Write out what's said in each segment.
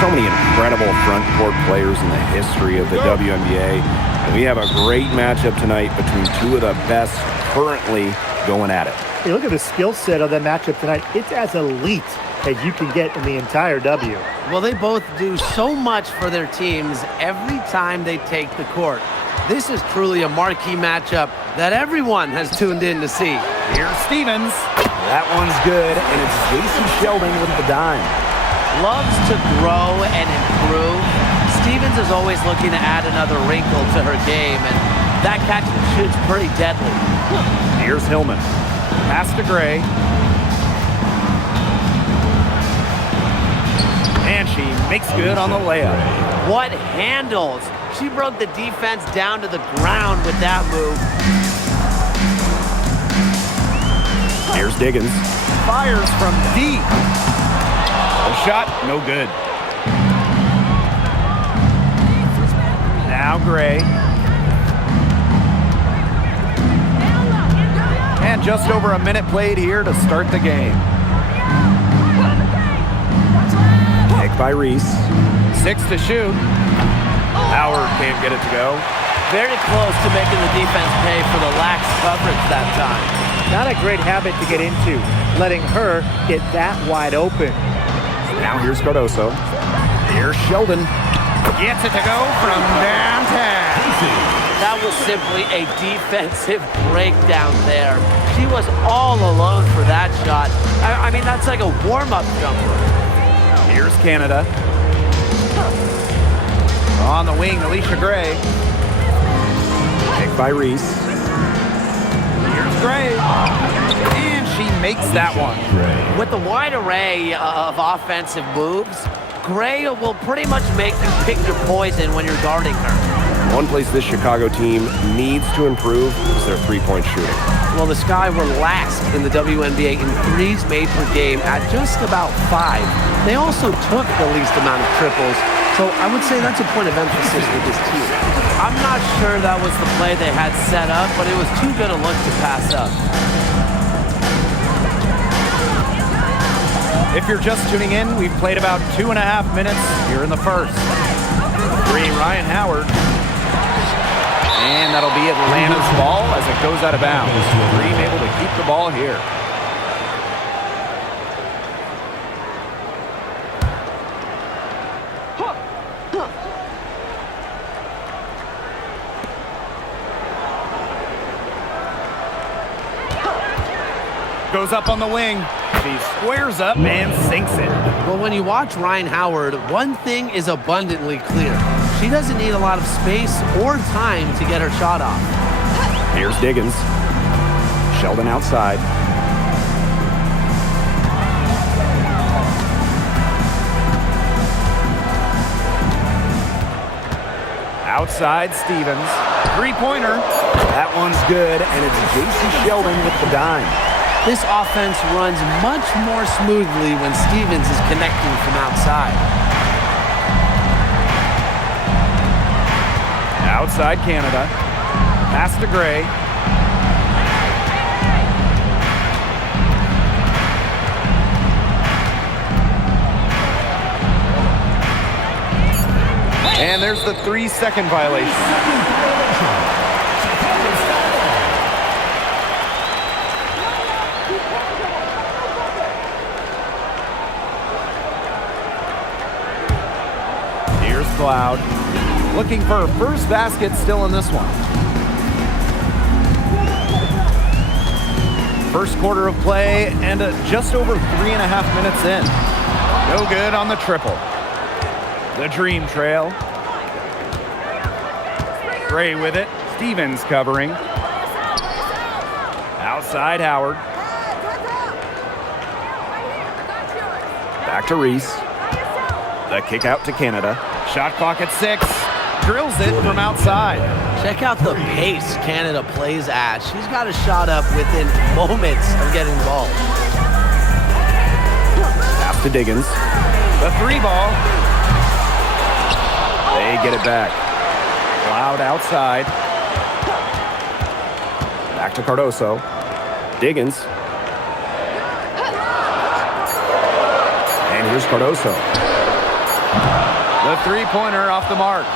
So many incredible front court players in the history of the WNBA. And we have a great matchup tonight between two of the best currently going at it. Hey, look at the skill set of the matchup tonight. It's as elite as you can get in the entire W. Well, they both do so much for their teams every time they take the court. This is truly a marquee matchup that everyone has tuned in to see. Here's Stevens. That one's good, and it's Jason Sheldon with the dime. Loves to grow and improve. Stevens is always looking to add another wrinkle to her game, and that catch and shoot's pretty deadly. Here's Hillman. Pass to Gray. And she makes good on the layup. What handles! She broke the defense down to the ground with that move. Here's Diggins. Fires from deep. The shot, no good. Now Gray. And just over a minute played here to start the game. Pick by Reese. 6 to shoot. Howard can't get it to go. Very close to making the defense pay for the lax coverage that time. Not a great habit to get into, letting her get that wide open. Now here's Cardoso. Here's Sheldon. Gets it to go from downtown. That was simply a defensive breakdown there. She was all alone for that shot. I mean, that's like a warm-up jumper. Here's Canada. On the wing, Alicia Gray. Picked by Reese. Here's Gray. And she makes that one. With the wide array of offensive moves, Gray will pretty much make you pick your poison when you're guarding her. One place this Chicago team needs to improve is their three-point shooting. Well, the Sky were last in the WNBA in threes made per game at just about 5. They also took the least amount of triples, so I would say that's a point of emphasis with this team. I'm not sure that was the play they had set up, but it was too good a look to pass up. If you're just tuning in, we've played about 2.5 minutes here in the first. Ryan Howard. And that'll be Atlanta's ball as it goes out of bounds. Green able to keep the ball here. Goes up on the wing. He squares up and sinks it. Well, when you watch Ryan Howard, one thing is abundantly clear. She doesn't need a lot of space or time to get her shot off. Here's Diggins. Sheldon outside. Outside, Stevens. Three-pointer. That one's good, and it's Jason Sheldon with the dime. This offense runs much more smoothly when Stevens is connecting from outside. Outside Canada. Pass to Gray. And there's the 3-second violation. Here's Cloud. Looking for her first basket still in this one. First quarter of play and just over 3.5 minutes in. No good on the triple. The dream trail. Gray with it. Stevens covering. Outside Howard. Back to Reese. The kick out to Canada. Shot clock at 6. Drills it from outside. Check out the pace Canada plays at. She's got a shot up within moments of getting the ball. Pass to Diggins. The 3-ball. They get it back. Cloud outside. Back to Cardoso. Diggins. And here's Cardoso. The three-pointer off the mark.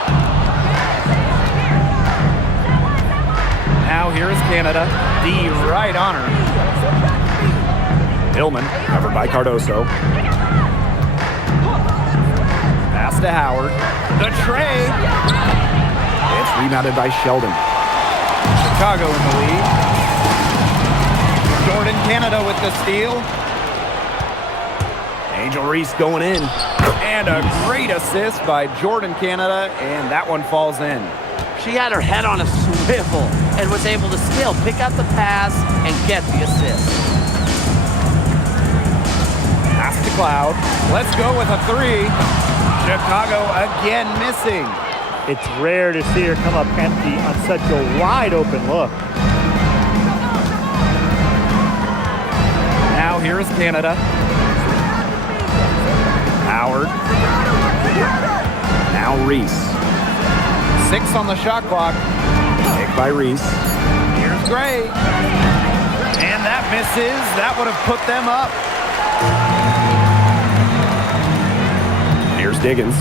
Now here is Canada. D right on her. Hillman, covered by Cardoso. Pass to Howard. The tray. It's rebounded by Sheldon. Chicago in the lead. Jordan Canada with the steal. Angel Reese going in. And a great assist by Jordan Canada, and that one falls in. She had her head on a swivel and was able to still pick out the pass and get the assist. Pass to Cloud. Let's go with a three. Chicago again missing. It's rare to see her come up empty on such a wide open look. Now here is Canada. Howard. Now Reese. 6 on the shot clock. Take by Reese. Here's Gray. And that misses. That would have put them up. Here's Diggins.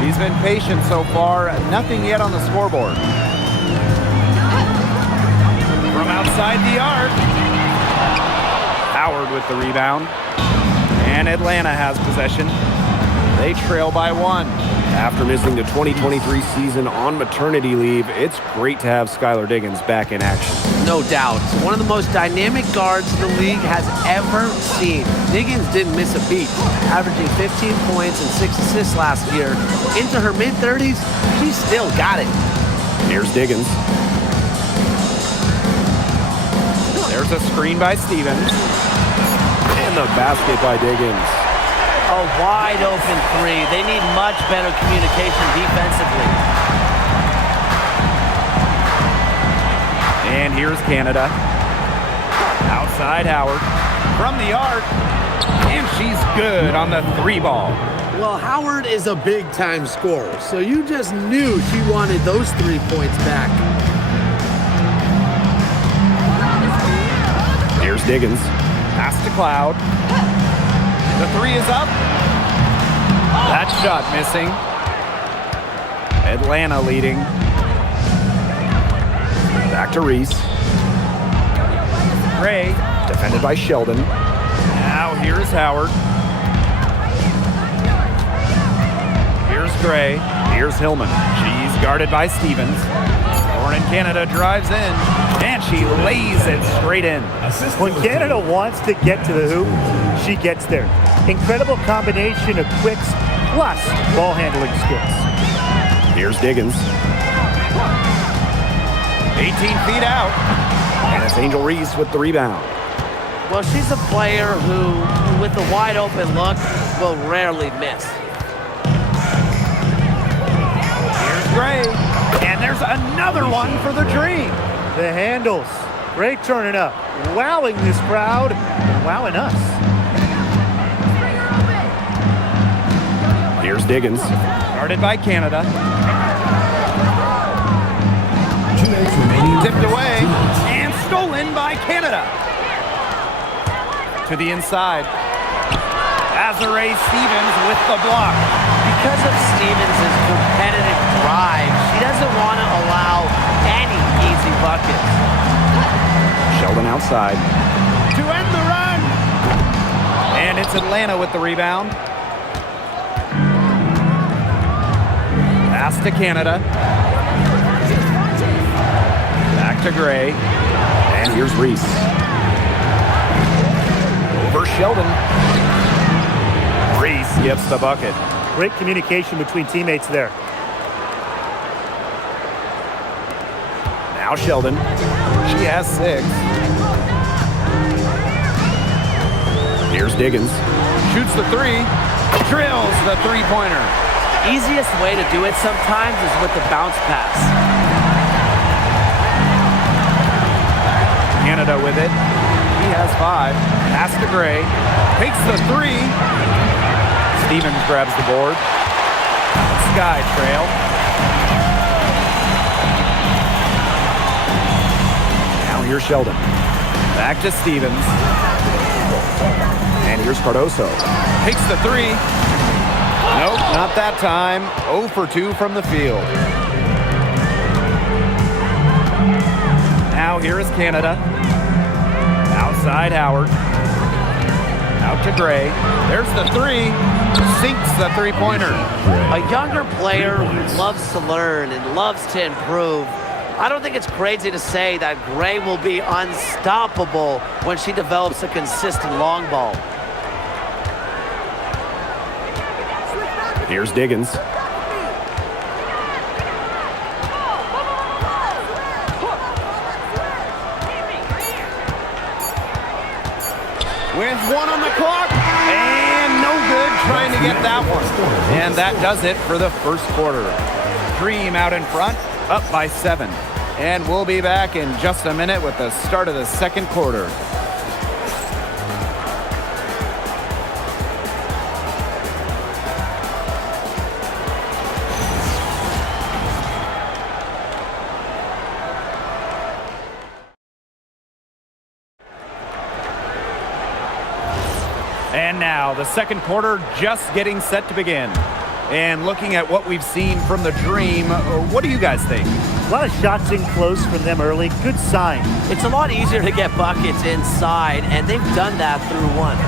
She's been patient so far. Nothing yet on the scoreboard. From outside the arc. Howard with the rebound. And Atlanta has possession. They trail by 1. After missing the 2023 season on maternity leave, it's great to have Skylar Diggins back in action. No doubt. One of the most dynamic guards the league has ever seen. Diggins didn't miss a beat, averaging 15 points and 6 assists last year. Into her mid-30s, she still got it. Here's Diggins. There's a screen by Stevens. And the basket by Diggins. A wide open three. They need much better communication defensively. And here's Canada. Outside Howard. From the arc. And she's good on the 3 ball. Well, Howard is a big-time scorer, so you just knew she wanted those 3 points back. Here's Diggins. Pass to Cloud. The 3 is up. That shot missing. Atlanta leading. Back to Reese. Gray. Defended by Sheldon. Now here's Howard. Here's Gray. Here's Hillman. She's guarded by Stevens. Jordan Canada drives in. And she lays it straight in. When Canada wants to get to the hoop, she gets there. Incredible combination of quicks plus ball handling skills. Here's Diggins. 18 feet out. And it's Angel Reese with the rebound. Well, she's a player who, with a wide open look, will rarely miss. Here's Gray. And there's another one for the Dream. The handles. Great turning up. Wowing this crowd. Wowing us. Here's Diggins. Guarded by Canada. Tipped away. And stolen by Canada. To the inside. Azare Stevens with the block. Because of Stevens' competitive drive, she doesn't want to allow any easy buckets. Sheldon outside. To end the run. And it's Atlanta with the rebound. Pass to Canada. Back to Gray. And here's Reese. Over Sheldon. Reese gets the bucket. Great communication between teammates there. Now Sheldon. She has 6. Here's Diggins. Shoots the 3. Drills the 3-pointer. Easiest way to do it sometimes is with the bounce pass. Canada with it. He has 5. Pass to Gray. Takes the 3. Stevens grabs the board. Sky trail. Now here's Sheldon. Back to Stevens. And here's Cardoso. Takes the 3. Nope, not that time. 0 for 2 from the field. Now here is Canada. Outside Howard. Out to Gray. There's the three. Sinks the three-pointer. A younger player who loves to learn and loves to improve. I don't think it's crazy to say that Gray will be unstoppable when she develops a consistent long ball. Here's Diggins. With 1 on the clock. And no good trying to get that one. And that does it for the first quarter. Dream out in front, up by 7. And we'll be back in just a minute with the start of the second quarter. And now the second quarter just getting set to begin. And looking at what we've seen from the Dream, what do you guys think? A lot of shots in close from them early. Good sign. It's a lot easier to get buckets inside, and they've done that through 1.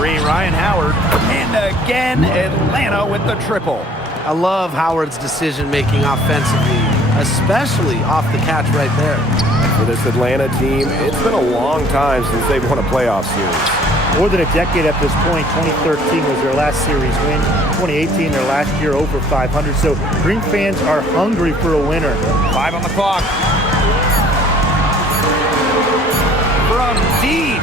Referee Ryan Howard. And again, Atlanta with the triple. I love Howard's decision-making offensively, especially off the catch right there. For this Atlanta team, it's been a long time since they've won a playoff series. More than a decade at this point. 2013 was their last series win. 2018, their last year over 500. So Dream fans are hungry for a winner. 5 on the clock. From deep.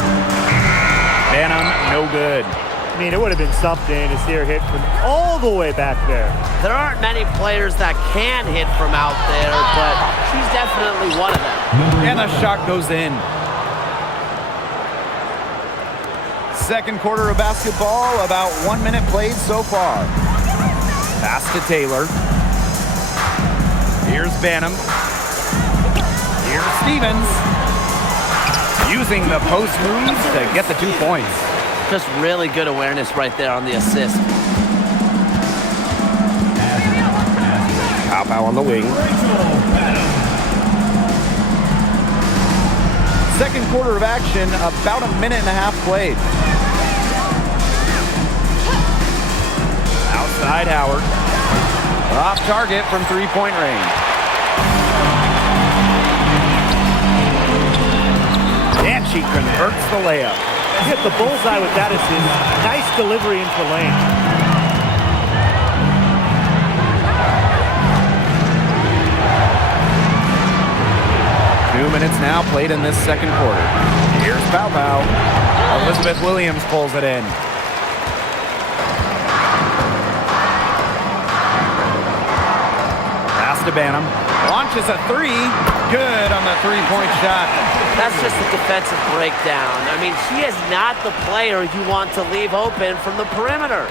Banham, no good. I mean, it would have been something to see her hit from all the way back there. There aren't many players that can hit from out there, but she's definitely one of them. And the shot goes in. Second quarter of basketball, about 1 minute played so far. Pass to Taylor. Here's Banham. Here's Stevens. Using the post moves to get the 2 points. Just really good awareness right there on the assist. Pow on the wing. Second quarter of action, about 1.5 minutes played. Outside Howard. Off target from 3-point range. And she converts the layup. Hit the bullseye with that assist. Nice delivery into lane. Minutes now played in this second quarter. Here's Pow. Elizabeth Williams pulls it in. Pass to Banham. Launches a 3. Good on the 3-point shot. That's just a defensive breakdown. I mean, she is not the player you want to leave open from the perimeter.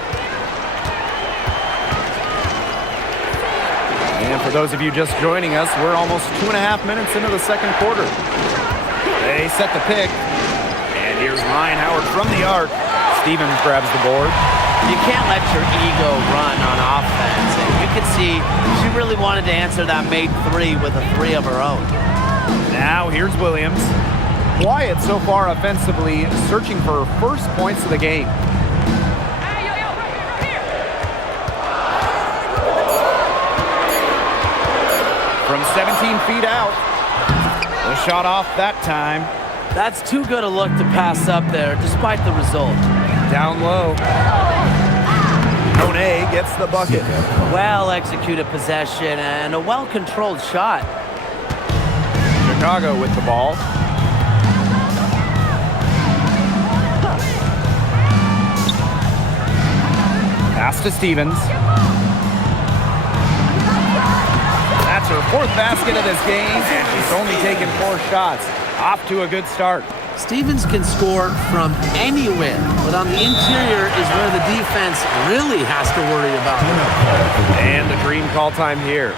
And for those of you just joining us, we're almost 2.5 minutes into the second quarter. They set the pick. And here's Ryan Howard from the arc. Stevens grabs the board. You can't let your ego run on offense. And you can see she really wanted to answer that made 3 with a 3 of her own. Now here's Williams. Quiet so far offensively, searching for her first points of the game. From 17 feet out. The shot off that time. That's too good a look to pass up there, despite the result. Down low. Monet gets the bucket. Well-executed possession and a well-controlled shot. Chicago with the ball. Pass to Stevens. That's her 4th basket of this game, and she's only taken 4 shots. Off to a good start. Stevens can score from anywhere, but on the interior is where the defense really has to worry about. And the Dream call time here.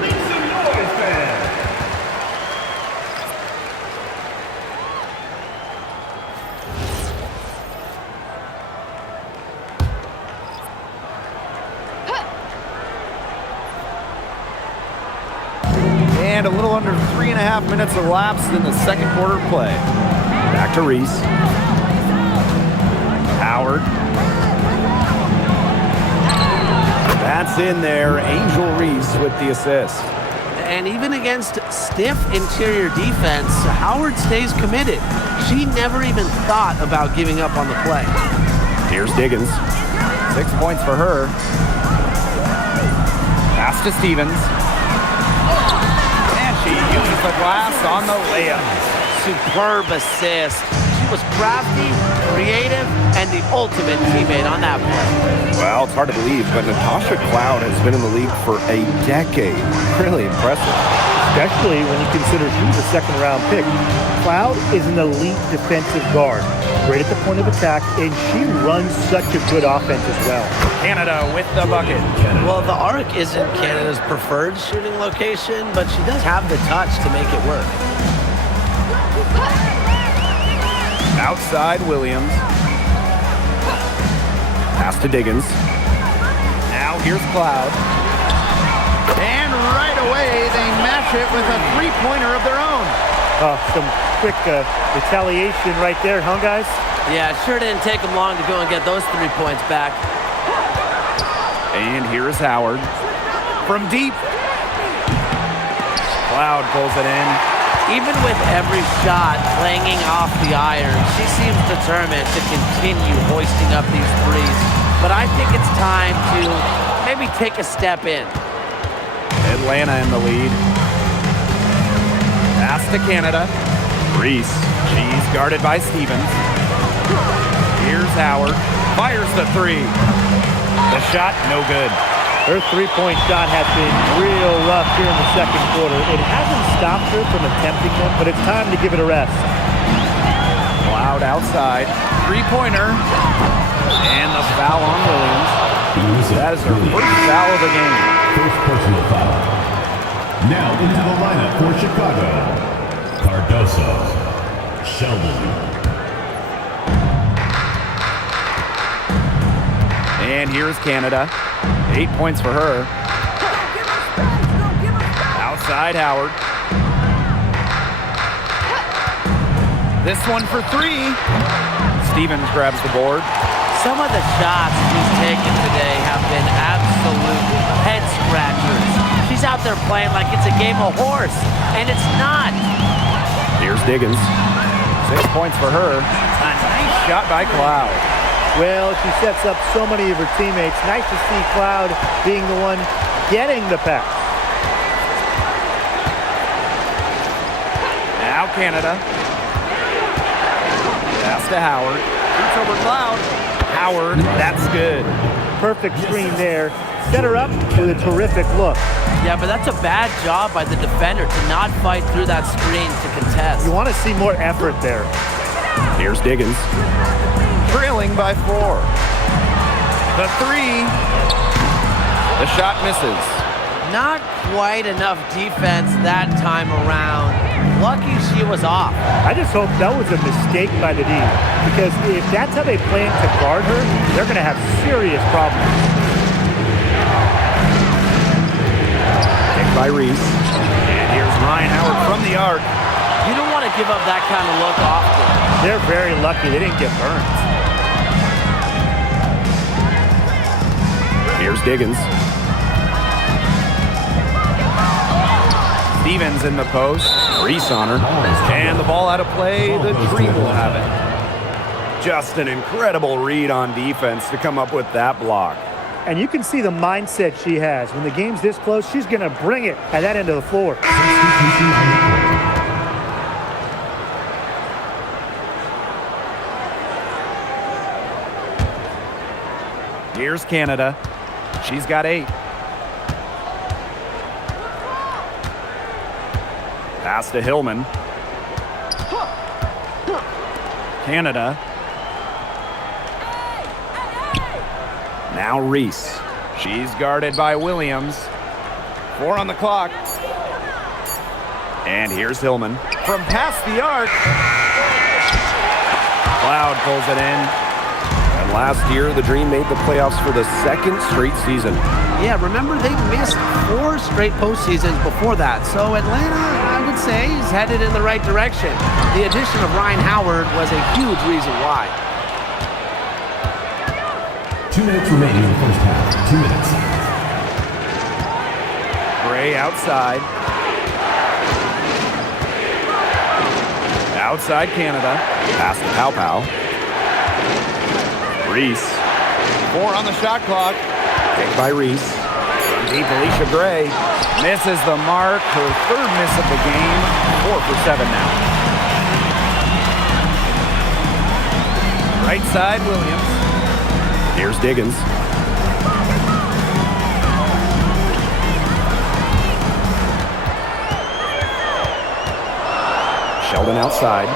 Make some noise, fans. And a little under 3.5 minutes elapsed in the second quarter play. Back to Reese. Howard. That's in there. Angel Reese with the assist. And even against stiff interior defense, Howard stays committed. She never even thought about giving up on the play. Here's Diggins. 6 points for her. Pass to Stevens. And she uses the glass on the layup. Superb assist. She was crafty, creative, and the ultimate teammate on that play. Well, it's hard to believe, but Natasha Cloud has been in the league for a decade. Really impressive. Especially when you consider she was a second-round pick. Cloud is an elite defensive guard. Great at the point of attack, and she runs such a good offense as well. Canada with the bucket. Well, the Arc isn't Canada's preferred shooting location, but she does have the touch to make it work. Outside Williams. Pass to Diggins. Now here's Cloud. And right away they match it with a three-pointer of their own. Some quick retaliation right there, huh, guys? Yeah, it sure didn't take them long to go and get those 3 points back. And here is Howard. From deep. Cloud pulls it in. Even with every shot clanging off the iron, she seems determined to continue hoisting up these threes. But I think it's time to maybe take a step in. Atlanta in the lead. Pass to Canada. Reese. She's guarded by Stevens. Here's Howard. Fires the three. The shot, no good. Her three-point shot has been real rough here in the second quarter. It hasn't stopped her from attempting them, but it's time to give it a rest. Cloud outside. Three-pointer. And the foul on Williams. That is her first foul of the game. First personal foul. Now into the lineup for Chicago. Cardoso. Sheldon. And here's Canada. 8 points for her. Outside Howard. This one for three. Stevens grabs the board. Some of the shots she's taken today have been absolute head scratchers. She's out there playing like it's a game of horse, and it's not. Here's Diggins. 6 points for her. A nice shot by Cloud. Well, she sets up so many of her teammates. Nice to see Cloud being the one getting the pass. Now Canada. Pass to Howard. Shoots over Cloud. Howard, that's good. Perfect screen there. Set her up with a terrific look. Yeah, but that's a bad job by the defender to not fight through that screen to contest. You want to see more effort there. Here's Diggins. Trailing by 4. The three. The shot misses. Not quite enough defense that time around. Lucky she was off. I just hope that was a mistake by the D, because if that's how they plan to guard her, they're going to have serious problems. Picked by Reese. And here's Ryan Howard from the arc. You don't want to give up that kind of look often. They're very lucky they didn't get burned. Here's Diggins. Stevens in the post. Reese on her. And the ball out of play. The Dream will have it. Just an incredible read on defense to come up with that block. And you can see the mindset she has. When the game's this close, she's going to bring it at that end of the floor. Here's Canada. She's got 8. Pass to Hillman. Canada. Now Reese. She's guarded by Williams. 4 on the clock. And here's Hillman from past the arc. Cloud pulls it in. And last year, the Dream made the playoffs for the second straight season. Yeah, remember they missed 4 straight postseasons before that. So Atlanta, I would say, is headed in the right direction. The addition of Ryan Howard was a huge reason why. 2 minutes remaining in the first half. 2 minutes. Gray outside. Outside Canada. Pass to Pow Pow. Reese. 4 on the shot clock. Picked by Reese. From deep, Alicia Gray misses the mark. Her 3rd miss of the game. 4 for 7 now. Right side, Williams. Here's Diggins. Sheldon outside.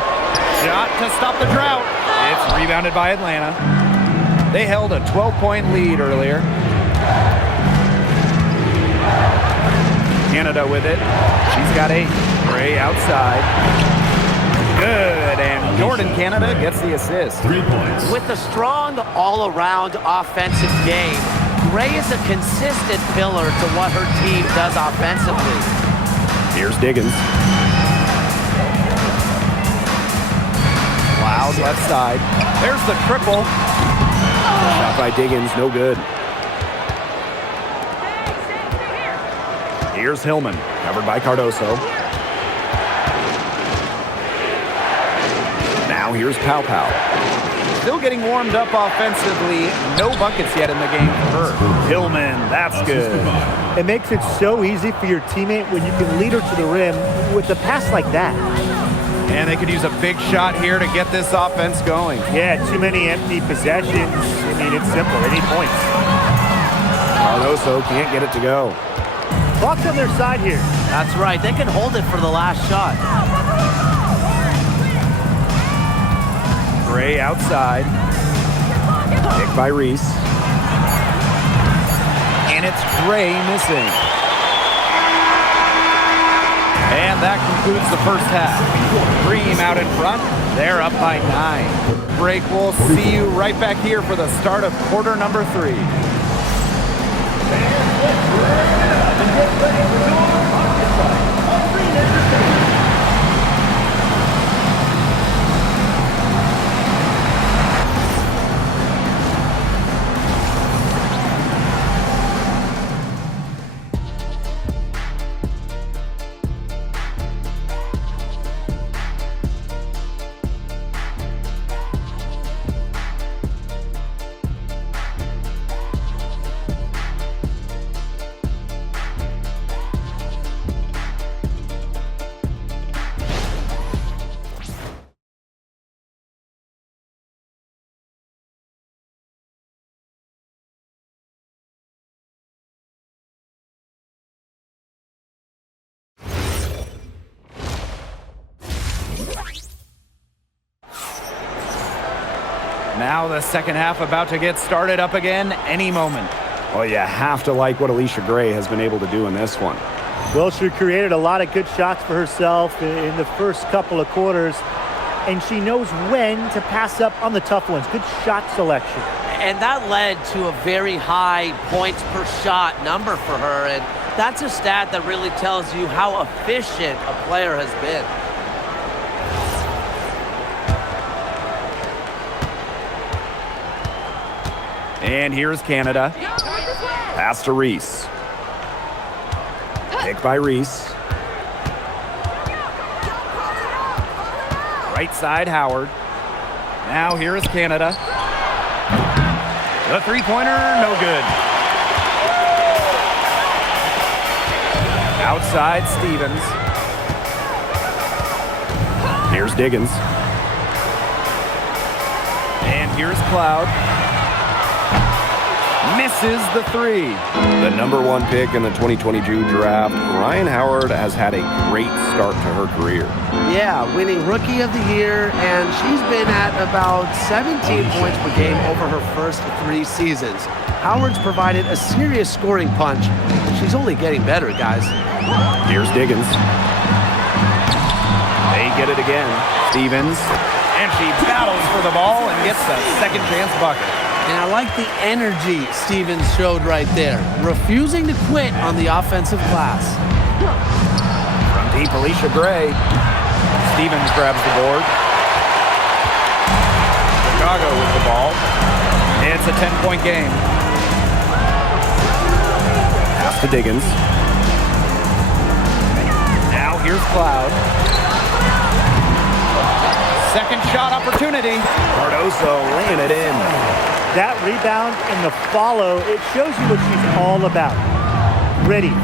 Shot to stop the drought. It's rebounded by Atlanta. They held a 12-point lead earlier. Canada with it. She's got 8. Gray outside. Good, and Jordan Canada gets the assist. 3 points. With a strong all-around offensive game, Gray is a consistent pillar to what her team does offensively. Here's Diggins. Cloud left side. There's the triple. Shot by Diggins, no good. Here's Hillman. Covered by Cardoso. Now here's Pow Pow. Still getting warmed up offensively. No buckets yet in the game for her. Hillman, that's good. It makes it so easy for your teammate when you can lead her to the rim with a pass like that. And they could use a big shot here to get this offense going. Yeah, too many empty possessions. I mean, it's simple. They need points. Cardoso can't get it to go. Clock's on their side here. That's right. They can hold it for the last shot. Gray outside. Picked by Reese. And it's Gray missing. And that concludes the first half. Dream out in front. They're up by 9. Break. We'll see you right back here for the start of quarter number 3. Now the second half about to get started up again any moment. Well, you have to like what Alicia Gray has been able to do in this one. Well, she created a lot of good shots for herself in the first couple of quarters, and she knows when to pass up on the tough ones. Good shot selection. And that led to a very high points per shot number for her, and that's a stat that really tells you how efficient a player has been. And here's Canada. Pass to Reese. Picked by Reese. Right side, Howard. Now here is Canada. The three-pointer, no good. Outside, Stevens. Here's Diggins. And here's Cloud. Misses the three. The #1 pick in the 2022 draft, Ryan Howard has had a great start to her career. Yeah, winning Rookie of the Year, and she's been at about 17 points per game over her first 3 seasons. Howard's provided a serious scoring punch. She's only getting better, guys. Here's Diggins. They get it again. Stevens. And she battles for the ball and gets the second chance bucket. And I like the energy Stevens showed right there, refusing to quit on the offensive glass. From deep, Alicia Gray. Stevens grabs the board. Chicago with the ball. It's a 10-point game. Pass to Diggins. Now here's Cloud. Second shot opportunity. Cardoso laying it in. That rebound and the follow, it shows you what she's all about. Ready,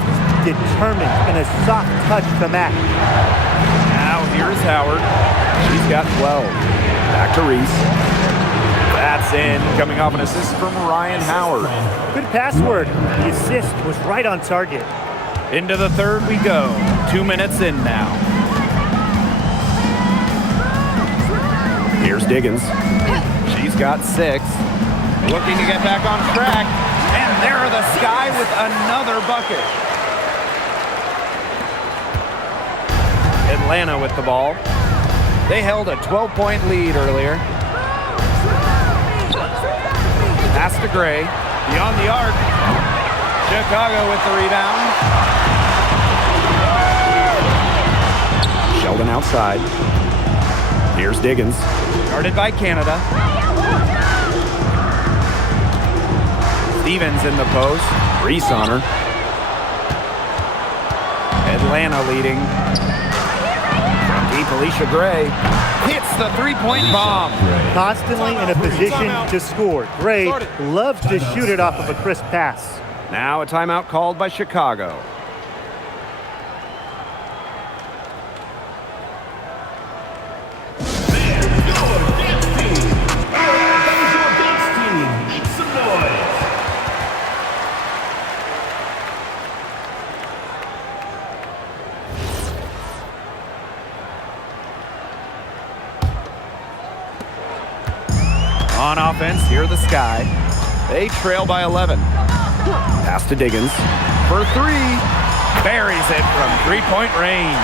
determined, and a soft touch to match. Now here's Howard. She's got 12. Back to Reese. That's in. Coming off an assist from Ryan Howard. Good password. The assist was right on target. Into the third we go. 2 minutes in now. Here's Diggins. She's got 6. Looking to get back on track. And there are the Sky with another bucket. Atlanta with the ball. They held a 12-point lead earlier. Pass to Gray. Beyond the arc. Chicago with the rebound. Sheldon outside. Here's Diggins. Guarded by Canada. Stevens in the post. Reese on her. Atlanta leading. From deep, Alicia Gray hits the three-point bomb. Constantly in a position to score. Gray loves to shoot it off of a crisp pass. Now a timeout called by Chicago. On offense, here are the Sky. They trail by 11. Pass to Diggins. For 3. Buries it from three-point range.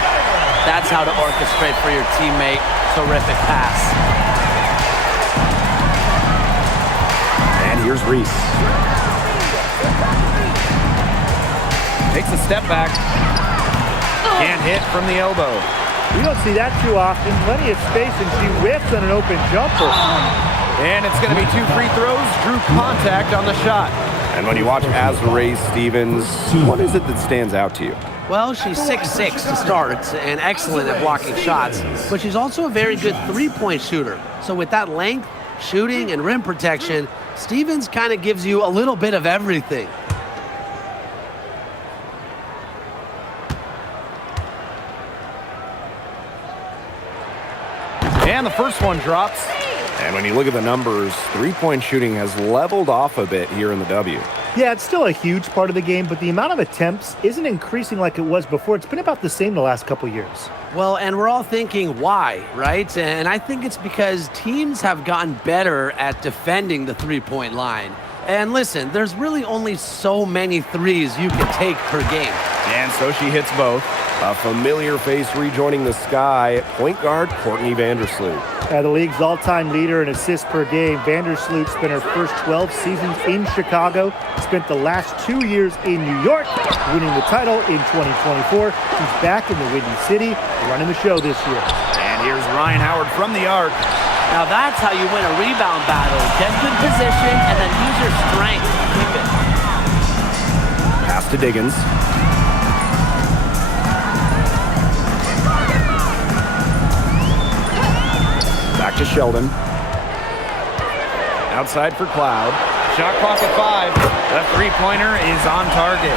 That's how to orchestrate for your teammate. Terrific pass. And here's Reese. Takes a step back. Can't hit from the elbow. We don't see that too often. Plenty of space, and she whiffs on an open jumper. And it's going to be 2 free throws. Drew contact on the shot. And when you watch Azrae Stevens, what is it that stands out to you? Well, she's 6'6" to start and excellent at blocking shots, but she's also a very good three-point shooter. So with that length, shooting, and rim protection, Stevens kind of gives you a little bit of everything. And the first one drops. And when you look at the numbers, three-point shooting has leveled off a bit here in the W. Yeah, it's still a huge part of the game, but the amount of attempts isn't increasing like it was before. It's been about the same the last couple years. Well, and we're all thinking why, right? And I think it's because teams have gotten better at defending the three-point line. And listen, there's really only so many threes you can take per game. And so she hits both. A familiar face rejoining the Sky, point guard Courtney Vandersloot. The league's all-time leader in assists per game, Vandersloot spent her first 12 seasons in Chicago, spent the last 2 years in New York, winning the title in 2024. She's back in the Windy City, running the show this year. And here's Ryan Howard from the arc. Now that's how you win a rebound battle. Get good position and then use your strength to keep it. Pass to Diggins. Back to Sheldon. Outside for Cloud. Shot clock at 5. The three-pointer is on target.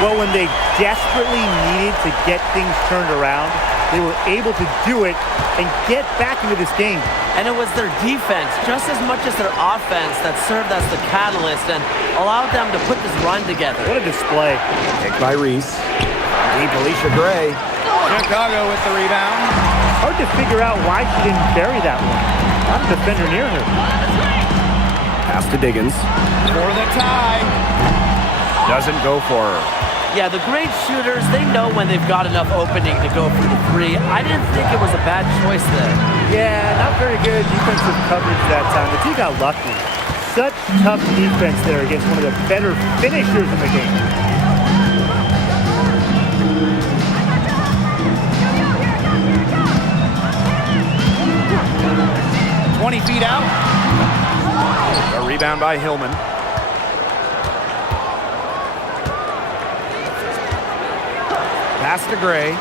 Well, when they desperately needed to get things turned around, they were able to do it and get back into this game. And it was their defense, just as much as their offense, that served as the catalyst and allowed them to put this run together. What a display. Picked by Reese. Deep Alicia Gray. Chicago with the rebound. Hard to figure out why she didn't bury that one. Not a defender near her. Pass to Diggins. For the tie. Doesn't go for her. Yeah, the great shooters, they know when they've got enough opening to go for the three. I didn't think it was a bad choice there. Yeah, not very good defensive coverage that time. The team got lucky. Such tough defense there against one of the better finishers in the game. Feet out. A rebound by Hillman. Pass to Gray.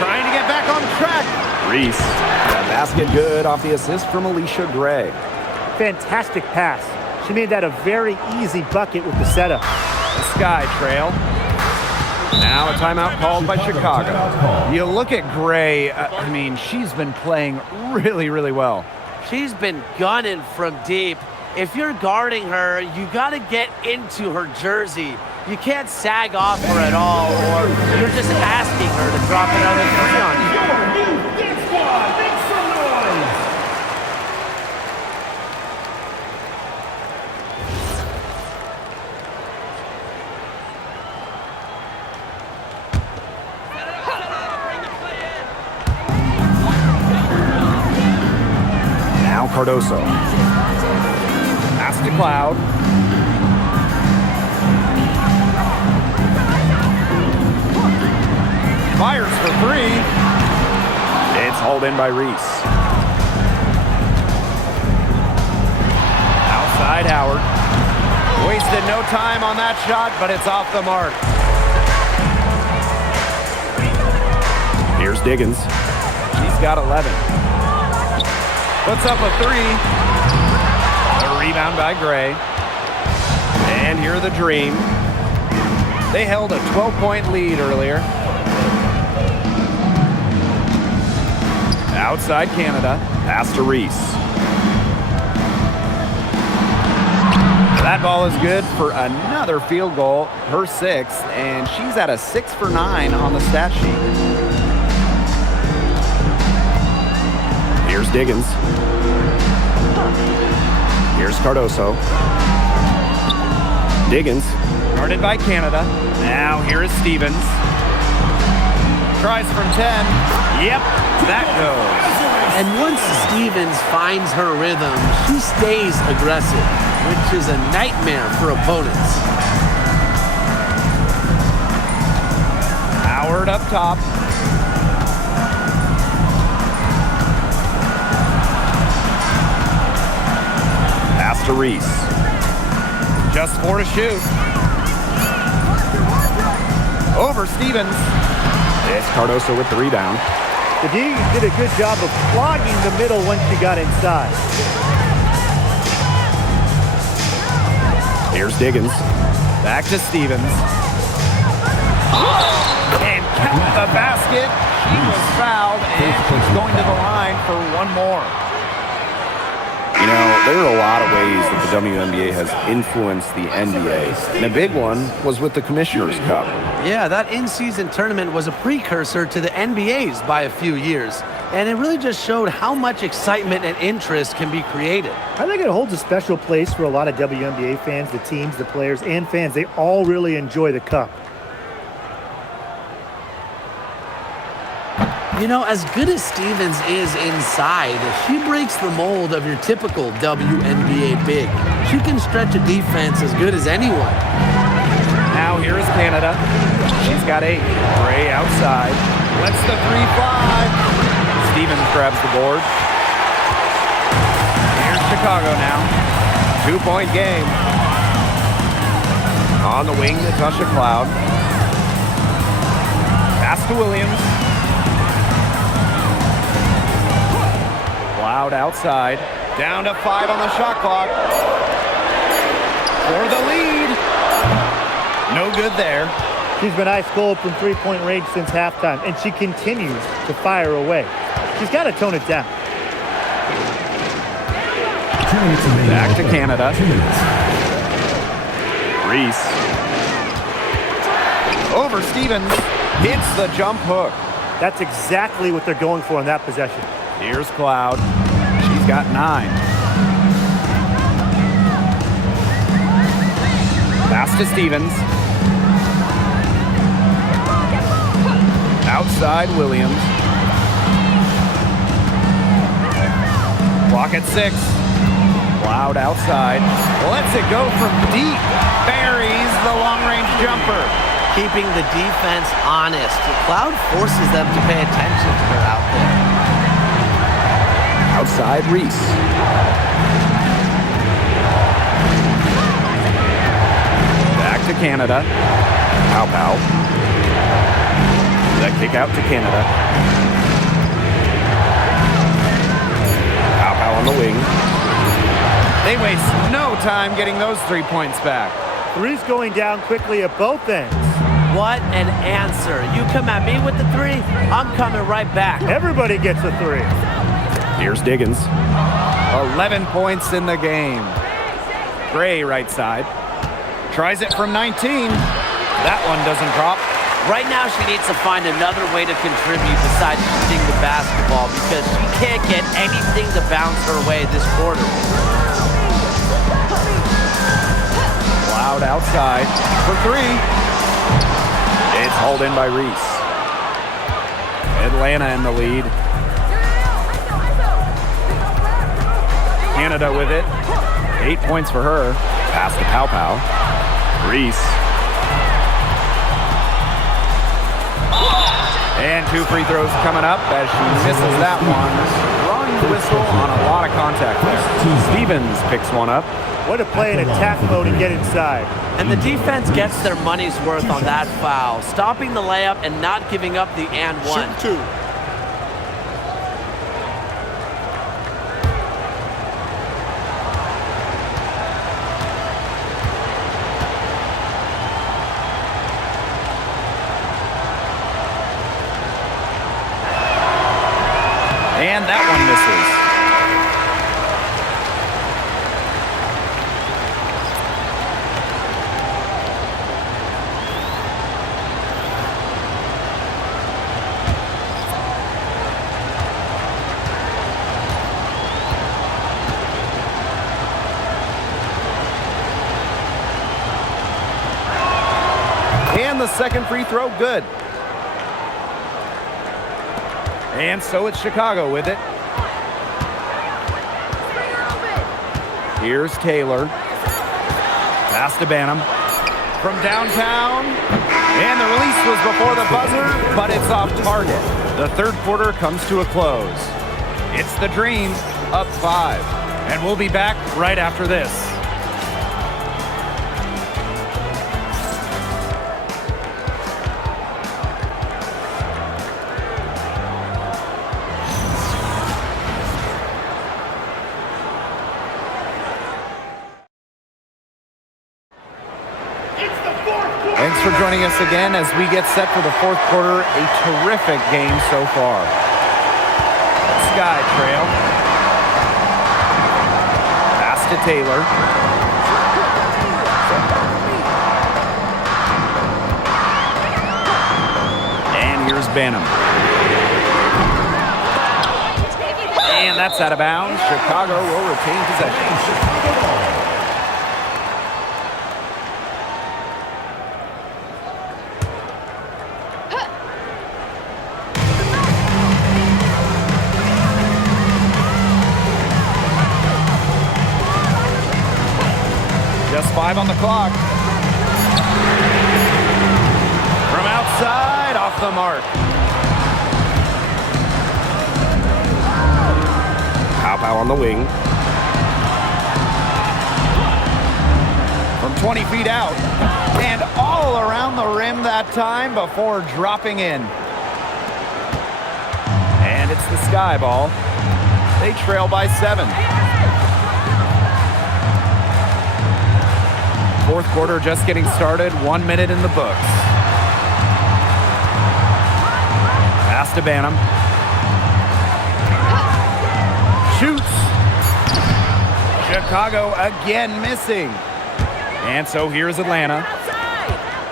Trying to get back on track. Reese. That basket good off the assist from Alicia Gray. Fantastic pass. She made that a very easy bucket with the setup. The Sky Trail. Now a timeout called by Chicago. You look at Gray, I mean, she's been playing really, really well. She's been gunning from deep. If you're guarding her, you got to get into her jersey. You can't sag off her at all, or you're just asking her to drop another three on you. Cardoso. Pass to Cloud. Fires for three. It's hauled in by Reese. Outside Howard. Wasted no time on that shot, but it's off the mark. Here's Diggins. She's got 11. Puts up a three. A rebound by Gray. And here the Dream. They held a 12-point lead earlier. Outside Canada. Pass to Reese. That ball is good for another field goal, her sixth, and she's at a 6 for 9 on the stat sheet. Here's Diggins. Here's Cardoso. Diggins. Guarded by Canada. Now here is Stevens. Tries from 10. Yep, that goes. And once Stevens finds her rhythm, she stays aggressive, which is a nightmare for opponents. Howard up top. To Reese. Just 4 to shoot. Over Stevens. It's Cardoso with the rebound. The D did a good job of clogging the middle once she got inside. Here's Diggins. Back to Stevens. And count the basket. She was fouled, and she's going to the line for one more. You know, there are a lot of ways that the WNBA has influenced the NBA, and a big one was with the Commissioner's Cup. Yeah, that in-season tournament was a precursor to the NBA's by a few years, and it really just showed how much excitement and interest can be created. I think it holds a special place for a lot of WNBA fans, the teams, the players, and fans. They all really enjoy the Cup. You know, as good as Stevens is inside, she breaks the mold of your typical WNBA big. She can stretch a defense as good as anyone. Now here is Canada. She's got 8. Gray outside. Lets the three fly. Stevens grabs the board. Here's Chicago now. 2-point game. On the wing, Natasha Cloud. Pass to Williams. Cloud outside. Down to 5 on the shot clock. For the lead. No good there. She's been ice cold from three-point range since halftime, and she continues to fire away. She's got to tone it down. 2 minutes remaining. Back to Canada. 2 minutes. Reese. Over Stevens. Hits the jump hook. That's exactly what they're going for in that possession. Here's Cloud. She's got 9. Pass to Stevens. Outside Williams. Clock at 6. Cloud outside. Lets it go from deep. Buries the long-range jumper. Keeping the defense honest. Cloud forces them to pay attention to her out there. Outside Reese. Back to Canada. Pow. That kick out to Canada. Pow on the wing. They waste no time getting those 3 points back. Three's going down quickly at both ends. What an answer. You come at me with the 3, I'm coming right back. Everybody gets a 3. Here's Diggins. 11 points in the game. Gray right side. Tries it from 19. That one doesn't drop. Right now, she needs to find another way to contribute besides shooting the basketball because she can't get anything to bounce her way this quarter. Cloud outside for 3. It's hauled in by Reese. Atlanta in the lead. Canada with it. 8 points for her. Pass to Pow. Reese. And 2 free throws coming up as she misses that one. Drawing the whistle on a lot of contact there. Stevens picks one up. Way to play in attack mode and get inside. And the defense gets their money's worth on that foul, stopping the layup and not giving up the and one. Shoot 2. And that one misses. And the second free throw, good. And so it's Chicago with it. Here's Taylor. Pass to Banham. From downtown. And the release was before the buzzer, but it's off target. The third quarter comes to a close. It's the Dream up 5. And we'll be back right after this. Thanks for joining us again as we get set for the fourth quarter. A terrific game so far. Sky trail. Pass to Taylor. And here's Banham. And that's out of bounds. Chicago will retain possession. Just 5 on the clock. From outside, off the mark. Pow on the wing. From 20 feet out. And all around the rim that time before dropping in. And it's the Sky ball. They trail by 7. Fourth quarter just getting started. 1 minute in the books. Pass to Banham. Shoots. Chicago again missing. And so here's Atlanta.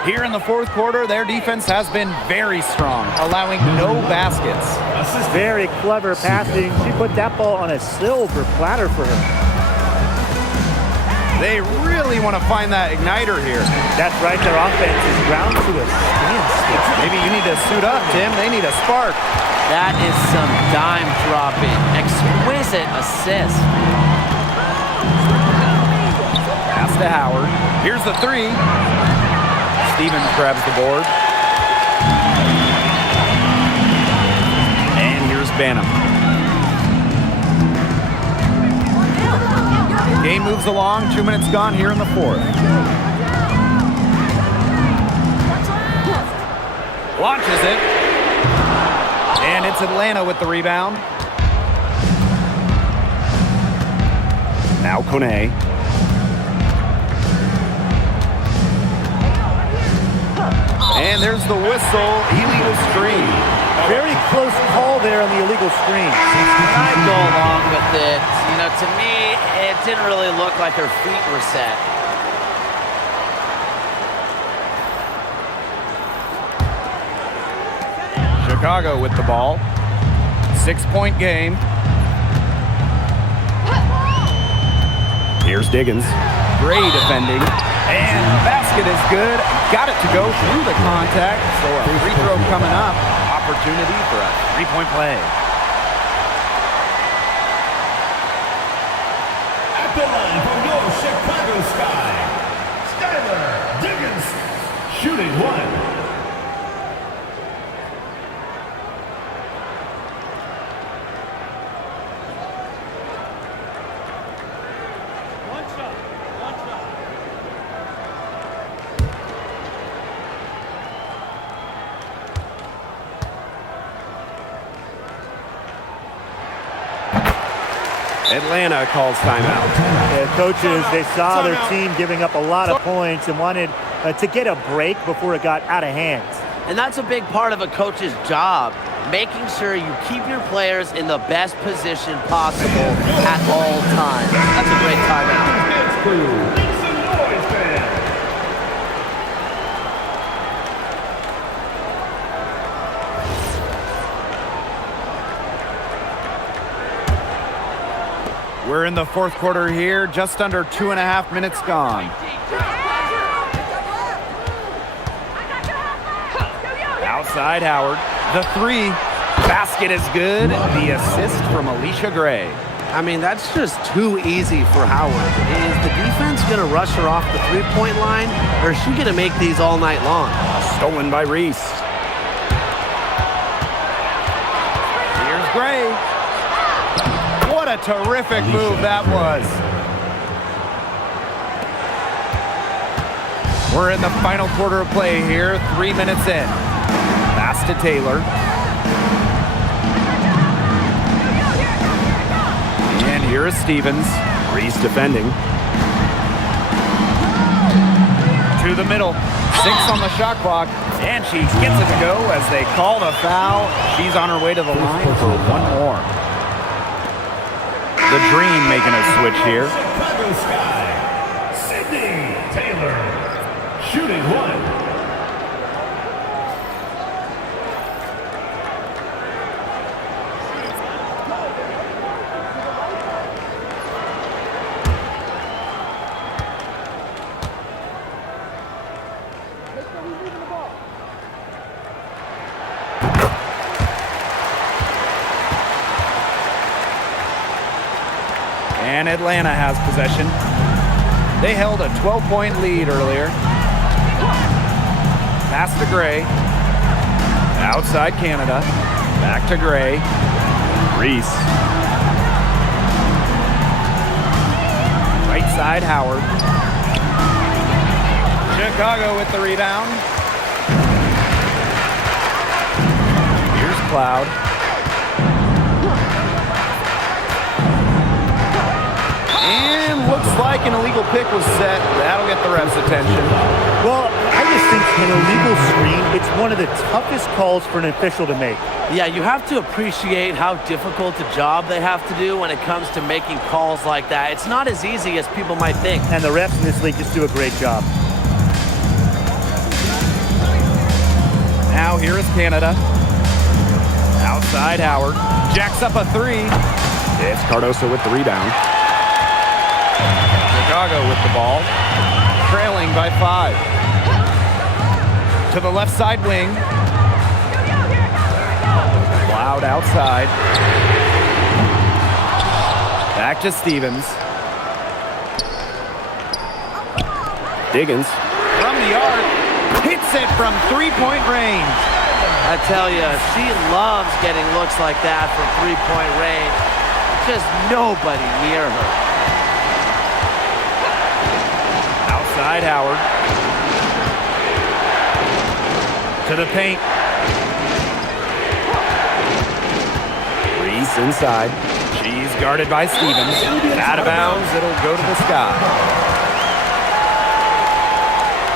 Here in the fourth quarter, their defense has been very strong, allowing no baskets. Very clever passing. She put that ball on a silver platter for her. They really want to find that igniter here. That's right, their offense is ground to a standstill. Maybe you need to suit up, Tim. They need a spark. That is some dime dropping. Exquisite assist. Pass to Howard. Here's the three. Stevens grabs the board. And here's Banham. Game moves along. 2 minutes gone here in the fourth. Launches it. And it's Atlanta with the rebound. Now Kone. And there's the whistle, illegal screen. Very close call there on the illegal screen. I'd go along with it. You know, to me, it didn't really look like her feet were set. Chicago with the ball. 6-point game. Here's Diggins. Gray defending. And the basket is good. Got it to go through the contact. So a free throw coming up. Opportunity for a three-point play. At the line from your Chicago Sky, Skylar Diggins, shooting one. Atlanta calls timeout. The coaches, they saw their team giving up a lot of points and wanted to get a break before it got out of hand. And that's a big part of a coach's job, making sure you keep your players in the best position possible at all times. That's a great timeout. We're in the fourth quarter here, just under 2.5 minutes gone. Outside Howard, the three. Basket is good. The assist from Alicia Gray. I mean, that's just too easy for Howard. Is the defense going to rush her off the three-point line, or is she going to make these all night long? Stolen by Reese. Here's Gray. What a terrific move that was. We're in the final quarter of play here, 3 minutes in. Pass to Taylor. And here is Stevens. Reese defending. To the middle. 6 on the shot clock. And she gets it to go as they call the foul. She's on her way to the line for one more. The Dream making a switch here. Chicago Sky, Sydney Taylor, shooting one. And Atlanta has possession. They held a 12-point lead earlier. Pass to Gray. Outside Canada. Back to Gray. Reese. Right side Howard. Chicago with the rebound. Here's Cloud. And looks like an illegal pick was set. That'll get the ref's attention. Well, I just think an illegal screen, it's one of the toughest calls for an official to make. Yeah, you have to appreciate how difficult a job they have to do when it comes to making calls like that. It's not as easy as people might think. And the refs in this league just do a great job. Now here is Canada. Outside Howard. Jacks up a three. It's Cardoso with the rebound. Chicago with the ball. Trailing by 5. To the left side wing. Loud outside. Back to Stevens. Diggins. From the arc. Hits it from three-point range. I tell you, she loves getting looks like that from three-point range. Just nobody near her. Outside Howard. To the paint. Reese inside. She's guarded by Stevens. Out of bounds, it'll go to the Sky.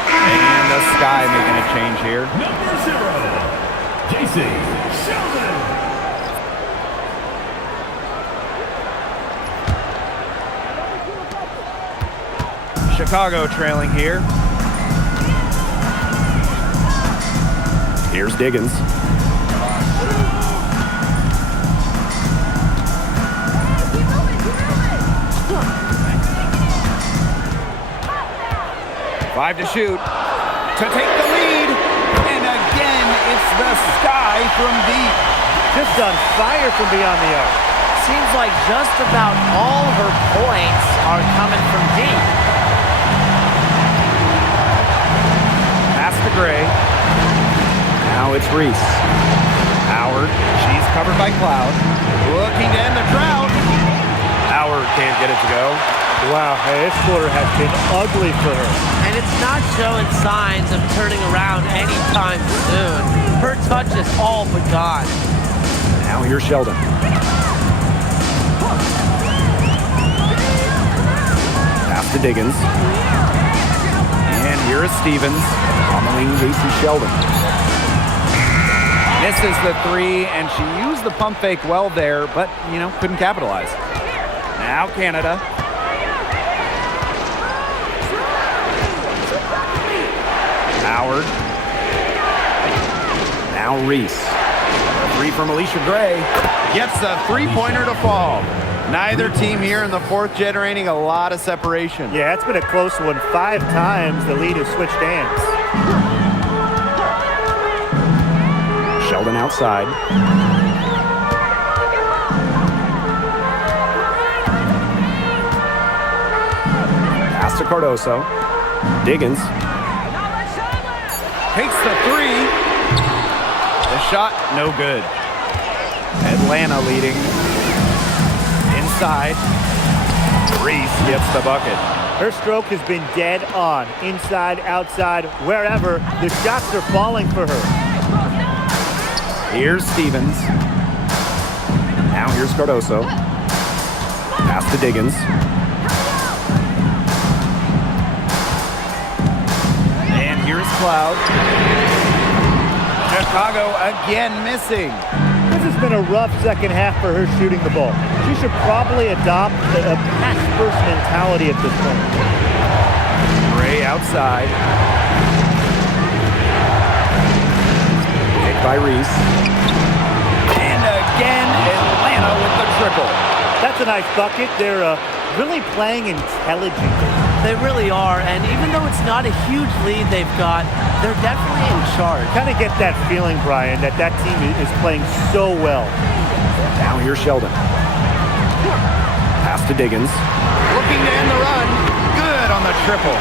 And the Sky making a change here. Number 0, JC Sheldon. Chicago trailing here. Here's Diggins. Five to shoot. To take the lead. And again, it's the Sky from deep. Just on fire from beyond the arc. Seems like just about all her points are coming from deep. Pass to Gray. Now it's Reese. Howard. She's covered by Cloud. Looking to end the drought. Howard can't get it to go. Wow, hey, this quarter has been ugly for her. And it's not showing signs of turning around anytime soon. Her touch is all but gone. Now here's Sheldon. Pass to Diggins. And here is Stevens. On the wing, JC Sheldon. Misses the three, and she used the pump fake well there, but, couldn't capitalize. Now Canada. Howard. Now Reese. Three from Alicia Gray. Gets the three-pointer to fall. Neither team here in the fourth generating a lot of separation. Yeah, it's been a close one. 5 times the lead has switched hands. Sheldon outside. Pass to Cardoso. Diggins. Takes the three. The shot, no good. Atlanta leading. Inside. Reese gets the bucket. Her stroke has been dead on. Inside, outside, wherever. The shots are falling for her. Here's Stevens. Now here's Cardoso. Pass to Diggins. And here's Cloud. Chicago again missing. This has been a rough second half for her shooting the ball. She should probably adopt a pass-first mentality at this point. Gray outside. Picked by Reese. And again, Atlanta with the triple. That's a nice bucket. They're really playing intelligently. They really are, and even though it's not a huge lead they've got, they're definitely in charge. Kind of get that feeling, Brian, that team is playing so well. Now here's Sheldon. Pass to Diggins. Looking to end the run. Good on the triple.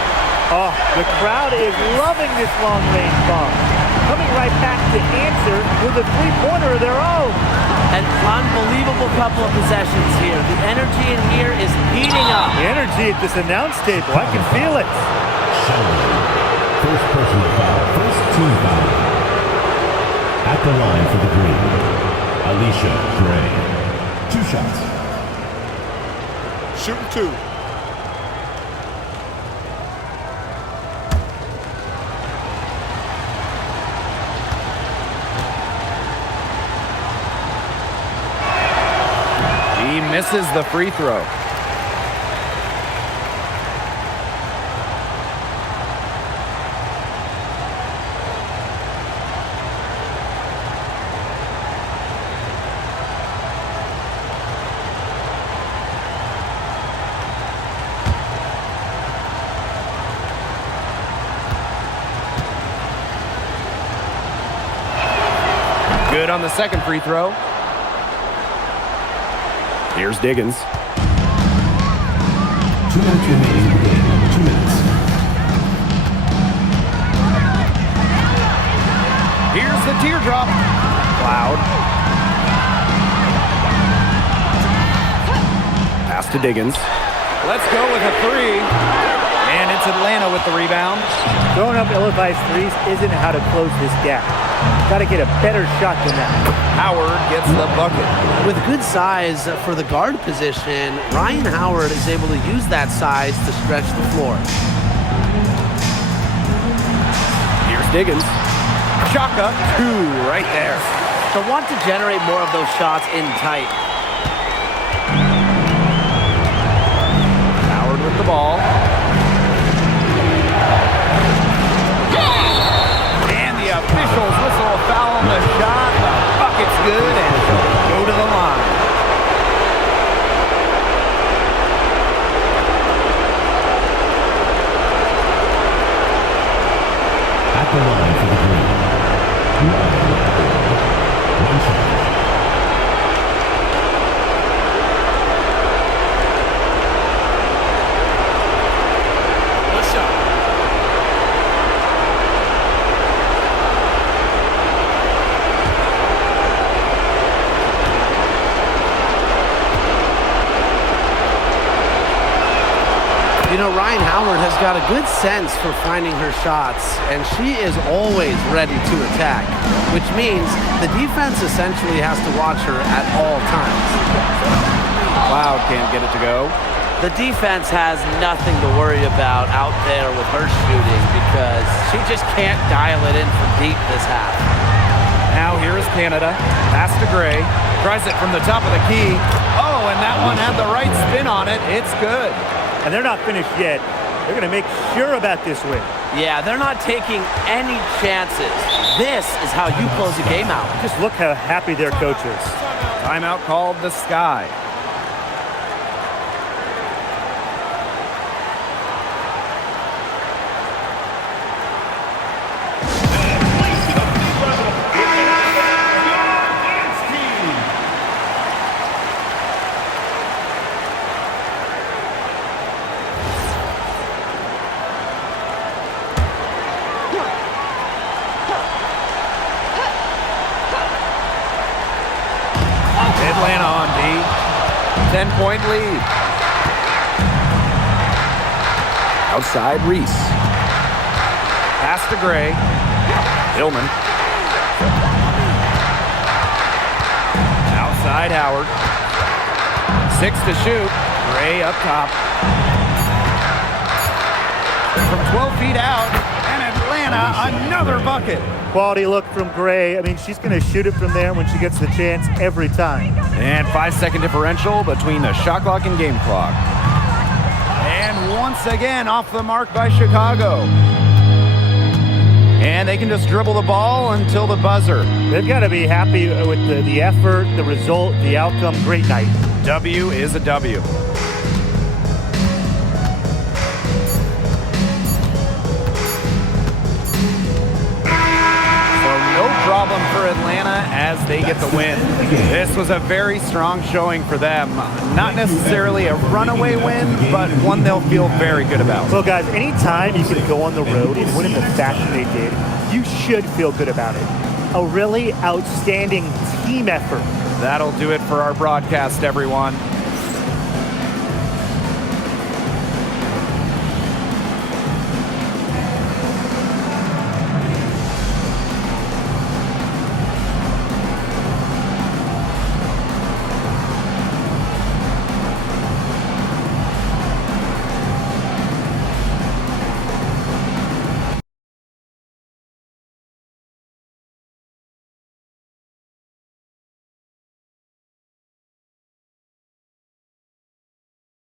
Oh, the crowd is loving this long-range bomb. Coming right back to answer with a three-pointer of their own. An unbelievable couple of possessions here. The energy in here is heating up. The energy at this announce table, I can feel it. Sheldon. First personal foul. First team foul. At the line for the green, Alicia Gray. 2 shots. Shooting 2. He misses the free throw. Good on the second free throw. Here's Diggins. 2 minutes remaining in the game. 2 minutes. Here's the teardrop. Cloud. Pass to Diggins. Let's go with a three. And it's Atlanta with the rebound. Throwing up ill-advised threes isn't how to close this gap. Got to get a better shot than that. Howard gets the bucket. With good size for the guard position, Ryan Howard is able to use that size to stretch the floor. Here's Diggins. Chaka, two right there. So want to generate more of those shots in tight. Howard with the ball. And the officials whistle a foul on the shot. The bucket's good and go to the line. At the line for the green. One shot. You know, Ryan Howard has got a good sense for finding her shots, and she is always ready to attack, which means the defense essentially has to watch her at all times. Cloud can't get it to go. The defense has nothing to worry about out there with her shooting because she just can't dial it in from deep this half. Now here is Canada. Pass to Gray. Tries it from the top of the key. Oh, and that one had the right spin on it. It's good. And they're not finished yet. They're going to make sure about this win. Yeah, they're not taking any chances. This is how you close a game out. Just look how happy their coach is. Timeout called the Sky. Atlanta on D. 10-point lead. Outside Reese. Pass to Gray. Hillman. Outside Howard. 6 to shoot. Gray up top. From 12 feet out. And Atlanta, another bucket. Quality look from Gray. I mean, she's going to shoot it from there when she gets the chance every time. And 5-second differential between the shot clock and game clock. And once again, off the mark by Chicago. And they can just dribble the ball until the buzzer. They've got to be happy with the effort, the result, the outcome. Great night. W is a W. Problem for Atlanta as they get the win. This was a very strong showing for them. Not necessarily a runaway win, but one they'll feel very good about. Well, guys, anytime you can go on the road and win in the fashion they did, you should feel good about it. A really outstanding team effort. That'll do it for our broadcast, everyone.